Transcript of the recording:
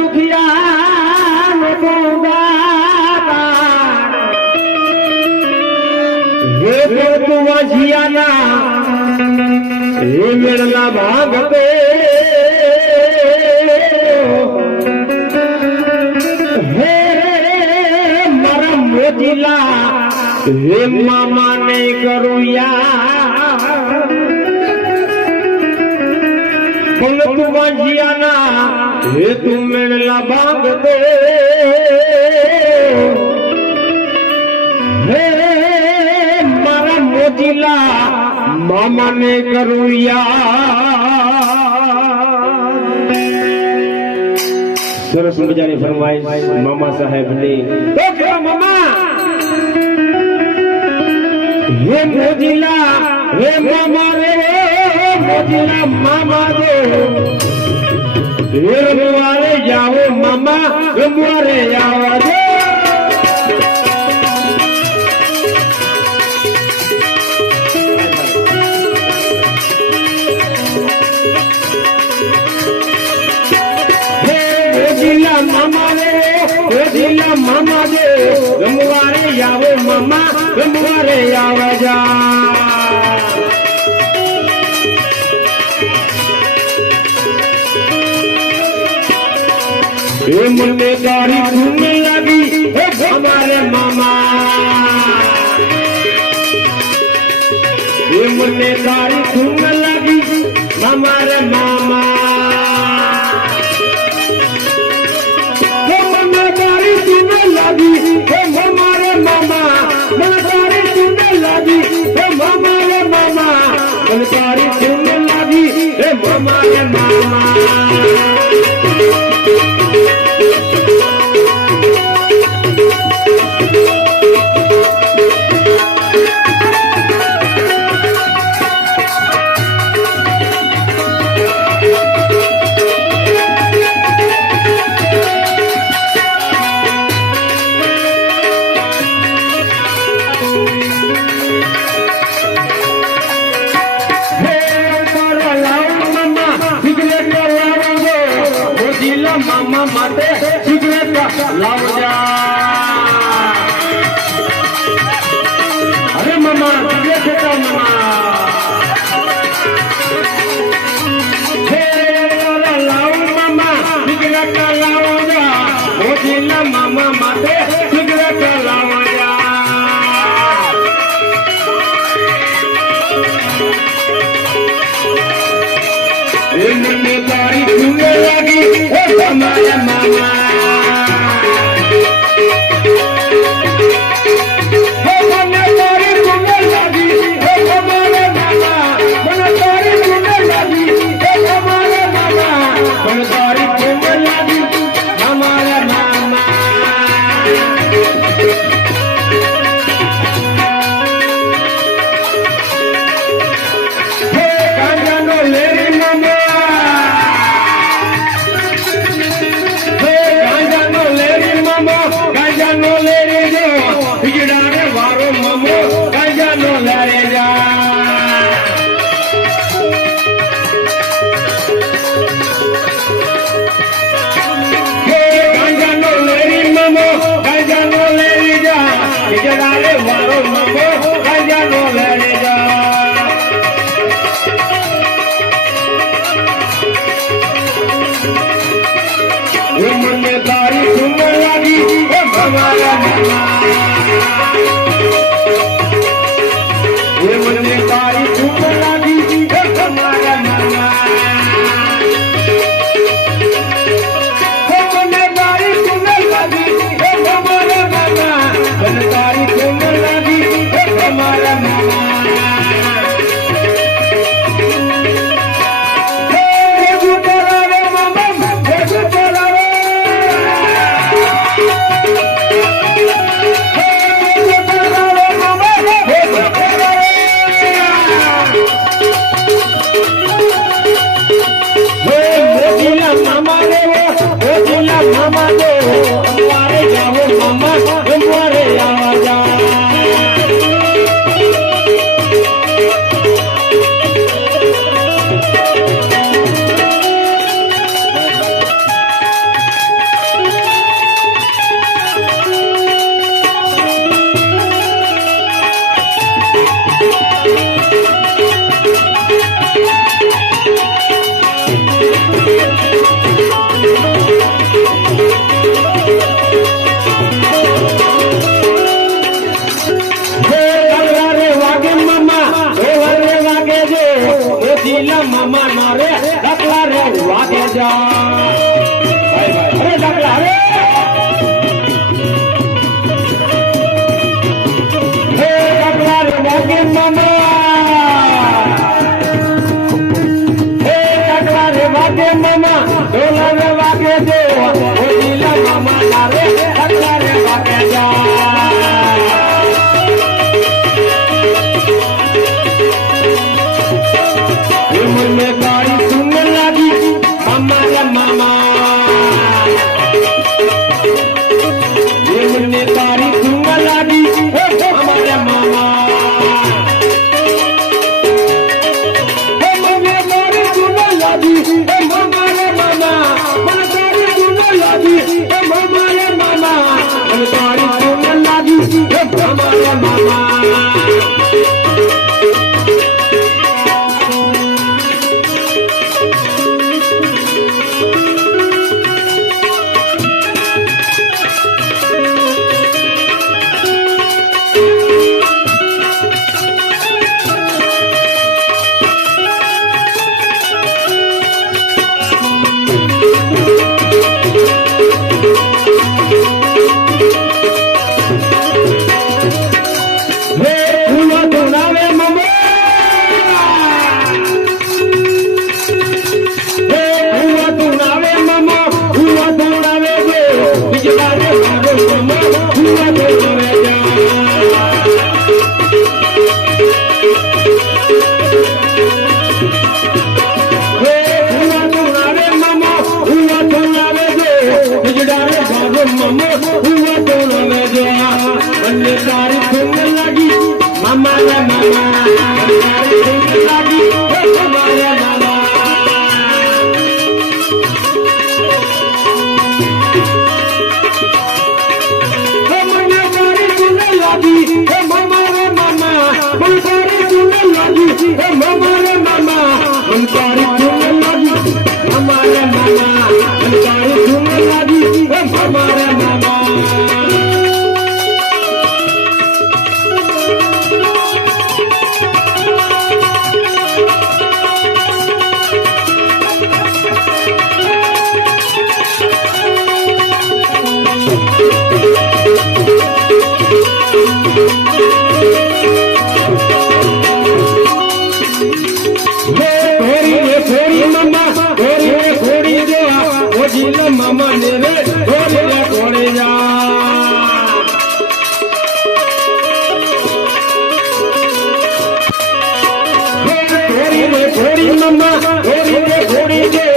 દુખિયા હે તું વાજિયાના હે મેળના ભાગતે હે મારા મોતીલા હે મામા ને કરું યાર પણ તું વાજિયાના હે તું મેળના ભાગતે હે મારા મોતીલા મામા ને કરું યાર સરસ મજાની ફરમાઈશ મામા સાહેબ ની તો મામા હે મોજીલા હે મામા રે મોજીલા મામા રે રમવારે જાઓ મામા રમવારે આવા દે મામા રે ઓજીલા મામા દે રમવારે આવો મામા રમવારે આવા જા એ મને તારી ધૂમ લાગી હે અમારે મામા એ મને તારી ધૂમ લાગી અમારે મામા લાગી હે મામા રે મામા મને તારી ધૂમ લાગી હે મામા રે મામા મને તારી ધૂમ લાગી હે મામા રે મામા મામા માટે સિગરેટ લાવજા અરે મામા સિગરેટ છે મામા હે લાવ મામા સિગરેટ લાવજા મોજીલા મામા માટે સિગરેટ લાવજા એ મને તારી ધૂમ લાગી हमारे मामा हमें तारी धूम लगी हमारे मामा मन तारी धूम लगी हमारे मामा मन तारी धूम लगी हमारे मामा हे गांजानो लेरी मामा गांजानो ले रे जो बिगड़ाने वारो ममो गांजानो ले रे जा गांजानो ले रे ममो गांजानो ले रे जा बिगड़ाने वारो ममो गांजानो ले रे जा મને તારી ધૂમ લાગી हमारा मामा ये મને તારી ધૂમ લાગી हमारा मामा મને તારી ધૂમ લાગી हमारा मामा મને તારી ધૂમ લાગી हमारा मामा मामा दे हमारे जाओ मामा हमारे आवा जा डकला रे डकला रे वागे मामा डकला रे वागे मामा ढोला रे वागे जो होलीला मामा रे डकला रे वागे जा मन में गाड़ी सुन लगी मामा रे मामा मन में गाड़ी सुन लगी मामा रे मामा मन में गाड़ी सुन लगी मामा रे मामा मन गाड़ी सुन लगी मामा रे मामा मन गाड़ी सुन लगी मामा रे मामा मामा रे मामा लगी मामा रे मामा मन गाड़ी सुन लगी मामा रे मामा मन गाड़ी सुन लगी मामा रे मामा मन गाड़ी सुन लगी मामा रे मामा मन गाड़ी सुन लगी मामा रे मामा मामा ने रे घोड़े घोड़े जा घोड़ी मामा घोड़ी घोड़ी